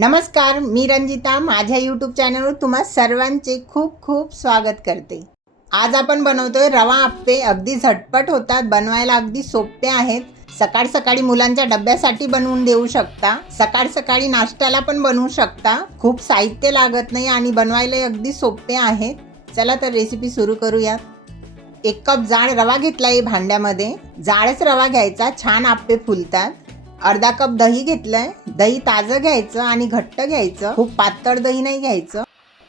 नमस्कार मी रंजिता. माझ्या यूट्यूब चॅनलवर तुम्हा सर्वांचे खूप खूप स्वागत करते. आज आपण बनवतोय रवा आप्पे. अगदी झटपट होतात बनवायला अगदी सोपे आहेत. सकाळ सकाळी मुलांच्या डब्यासाठी बनवून देऊ शकता. सकाळ सकाळी नाश्त्याला पण बनवू शकता. खूप साहित्य लागत नाही आणि बनवायला अगदी सोपे आहेत चला तर रेसिपी सुरू करूयात. एक कप जाड रवा घेतला आहे भांड्यामध्ये. जाडच रवा घ्यायचा. छान आप्पे फुलतात. अर्धा कप दही घेतलंय. दही ताजं घ्यायचं आणि घट्ट घ्यायचं. खूप पातळ दही नाही घ्यायचं.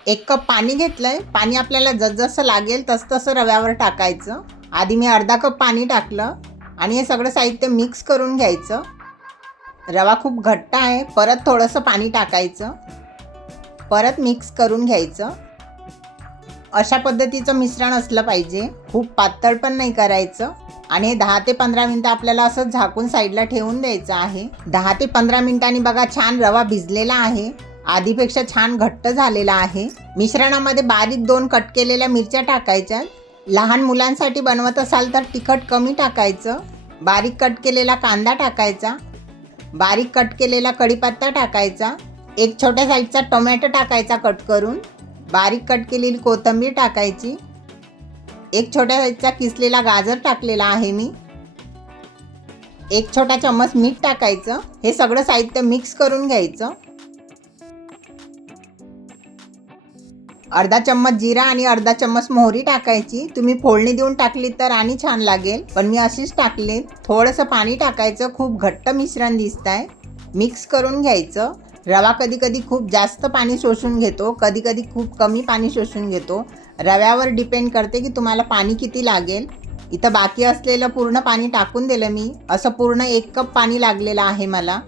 एक कप पाणी घेतलंय. पाणी आपल्याला जसजसं लागेल तसतसं रव्यावर टाकायचं. आधी मी अर्धा कप पाणी टाकलं आणि हे सगळं साहित्य मिक्स करून घ्यायचं. रवा खूप घट्ट आहे. परत थोडंसं पाणी टाकायचं. परत मिक्स करून घ्यायचं. अशा पद्धतीचं मिश्रण असलं पाहिजे. खूप पातळ पण नाही करायचं. आणि दहा ते पंधरा मिनटं आपल्याला असं झाकून साईडला ठेवून द्यायचं आहे. दहा ते पंधरा मिनिटांनी बघा छान रवा भिजलेला आहे. आधीपेक्षा छान घट्ट झालेला आहे. मिश्रणामध्ये बारीक दोन कट केलेल्या मिरच्या टाकायच्या. लहान मुलांसाठी बनवत असाल तर तिखट कमी टाकायचं. बारीक कट केलेला कांदा टाकायचा. बारीक कट केलेला कढीपत्ता टाकायचा. एक छोट्या साईजचा टोमॅटो टाकायचा कट करून. बारीक कट केलेली कोथिंबीर टाकायची. एक छोट्या साईजचा किसलेला गाजर टाकलेला आहे मी. एक छोटा चम्मच मीठ टाकायचं. हे सगळं साहित्य मिक्स करून घ्यायचं. अर्धा चम्मच जिरा आणि अर्धा चम्मच मोहरी टाकायची. तुम्ही फोडणी देऊन टाकली तर आणि छान लागेल. पण मी अशीच टाकले. थोडंसं पाणी टाकायचं. खूप घट्ट मिश्रण दिसत आहे मिक्स करून घ्यायचं. रवा कधी कधी खूप जास्त पाणी शोषून घेतो कधी कधी खूप कमी पाणी शोषून घेतो. रव्यावर डिपेंड करते की तुम्हाला पाणी किती लागेल. इथं बाकी असलेलं पूर्ण पाणी टाकून दिलं मी. असं पूर्ण एक कप पाणी लागलेलं आहे मला.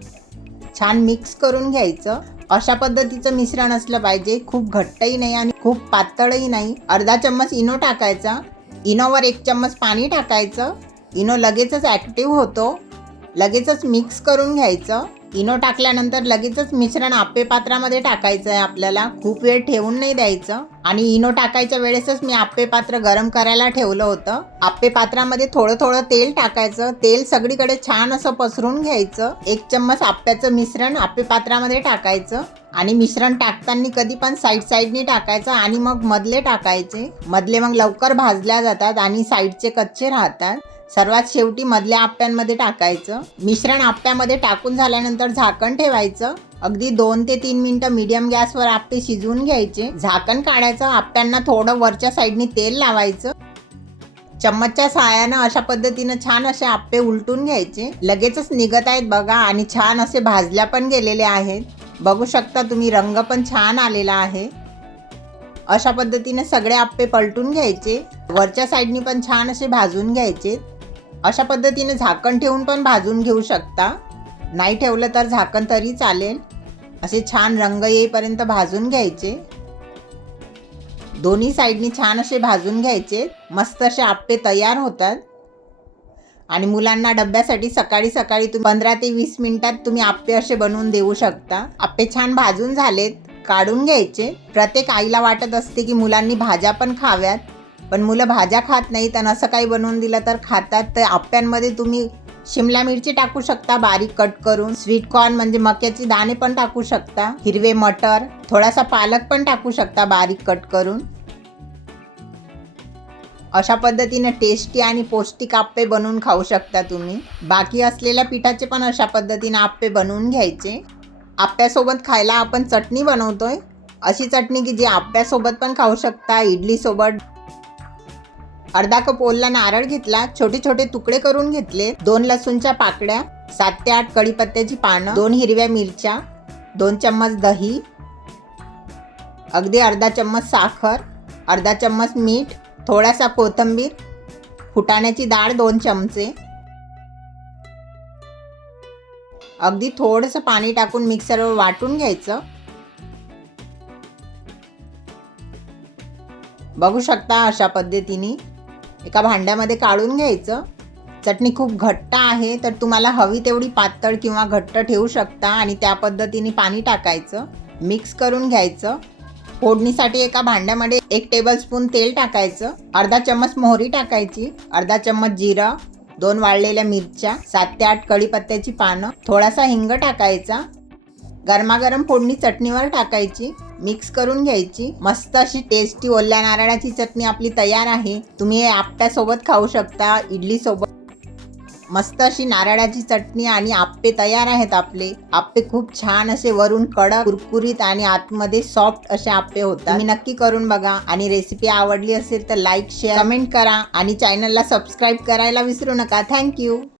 छान मिक्स करून घ्यायचं. अशा पद्धतीचं मिश्रण असलं पाहिजे. खूप घट्टही नाही आणि खूप पातळही नाही. अर्धा चम्मच इनो टाकायचा. इनोवर एक चम्मच पाणी टाकायचं. इनो लगेचच ॲक्टिव्ह होतो. लगेचच मिक्स करून घ्यायचं. इनो टाकल्यानंतर लगेचच मिश्रण आप्पे पात्रामध्ये टाकायचं आहे आपल्याला. खूप वेळ ठेवून नाही द्यायचं. आणि इनो टाकायच्या वेळेसच मी आप्पे पात्र गरम करायला ठेवलं होतं. आप्पे पात्रामध्ये थोडं थोडं तेल टाकायचं. तेल सगळीकडे छान असं पसरून घ्यायचं. एक चम्मच आप्याचं मिश्रण आप्पे पात्रामध्ये टाकायचं. आणि मिश्रण टाकताना कधी पण साईड साईडनी टाकायचं आणि मग मधले टाकायचे. मधले मग लवकर भाजल्या जातात आणि साईडचे कच्चे राहतात. सर्वात शेवटी मधल्या आप्प्यांमध्ये टाकायचं. मिश्रण आप्प्यामध्ये टाकून झाल्यानंतर झाकण ठेवायचं. अगदी दोन ते तीन मिनटं मीडियम गॅसवर आप्पे शिजवून घ्यायचे. झाकण काढायचं आप्प्यांना थोडं वरच्या साईडनी तेल लावायचं. चम्मचच्या सहाय्यानं अशा पद्धतीनं छान असे आप्पे उलटून घ्यायचे. लगेचच निघत आहेत बघा आणि छान असे भाजल्या पण गेलेले आहेत. बघू शकता तुम्ही रंग पण छान आलेला आहे. अशा पद्धतीने सगळे आप्पे पलटून घ्यायचे. वरच्या साईडनी पण छान असे भाजून घ्यायचे. अशा पद्धतीने झाकण ठेवून पण भाजून घेऊ शकता. नाही ठेवलं तर झाकण तरी चालेल. असे छान रंग येईपर्यंत भाजून घ्यायचे. दोन्ही साईडनी छान असे भाजून घ्यायचे. मस्त असे आप्पे तयार होतात. आणि मुलांना डब्यासाठी सकाळी सकाळी तुम्ही पंधरा ते वीस मिनिटात तुम्ही आप्पे असे बनवून देऊ शकता. आप्पे छान भाजून झालेत काढून घ्यायचे. प्रत्येक आईला वाटत असते की मुलांनी भाज्या पण खाव्यात. पण मुलं भाज्या खात नाहीत आणि असं काही बनवून दिलं तर खातात. तर आप्यांमध्ये तुम्ही शिमला मिरची टाकू शकता बारीक कट करून. स्वीट कॉर्न म्हणजे मक्याची दाणे पण टाकू शकता. हिरवे मटर थोडासा पालक पण टाकू शकता बारीक कट करून. अशा पद्धतीने टेस्टी आणि पौष्टिक आप्पे बनवून खाऊ शकता तुम्ही. बाकी असलेल्या पिठाचे पण अशा पद्धतीने आप्पे बनवून घ्यायचे. आप्यासोबत खायला आपण चटणी बनवतोय. अशी चटणी की जी आप्यासोबत पण खाऊ शकता इडलीसोबत अर्धा कप ओला नारळ घेतला छोटे छोटे तुकडे करून घेतले दोन लसूणच्या पाकड्या सात ते आठ कढीपत्त्याची पानं दोन हिरव्या मिरच्या दोन चम्मच दही अगदी अर्धा चम्मच साखर अर्धा चम्मच मीठ थोडासा कोथिंबीर फुटाण्याची डाळ दोन चमचे. अगदी थोडंसं पाणी टाकून मिक्सरवर वाटून घ्यायचं. बघू शकता अशा पद्धतीने एका भांड्यामध्ये काढून घ्यायचं. चटणी खूप घट्ट आहे तर तुम्हाला हवी तेवढी पातळ किंवा घट्ट ठेवू शकता आणि त्या पद्धतीने पाणी टाकायचं. मिक्स करून घ्यायचं. फोडणीसाठी एका भांड्यामध्ये एक टेबलस्पून तेल टाकायचं. अर्धा चम्मच मोहरी टाकायची. अर्धा चम्मच जिरं दोन वाळलेल्या मिरच्या सात ते आठ कढीपत्त्याची पानं थोडासा हिंग टाकायचा. गरमागरम फोडणी चटणीवर टाकायची. मिक्स करून घ्यायची. मस्त अशी टेस्टी ओल्या नारळाची चटणी आपली तयार आहे. तुम्ही हे आपट्यासोबत खाऊ शकता इडली सोबत मस्त अशी नारळाची चटणी आणि आप्पे तयार आहेत आपले. आप्पे खूप छान असे वरून कडक कुरकुरीत आणि आतमध्ये सॉफ्ट असे आप्पे होतात. मी नक्की करून बघा. आणि रेसिपी आवडली असेल तर लाईक शेअर कमेंट करा. आणि चॅनलला सबस्क्राईब करायला विसरू नका. थँक्यू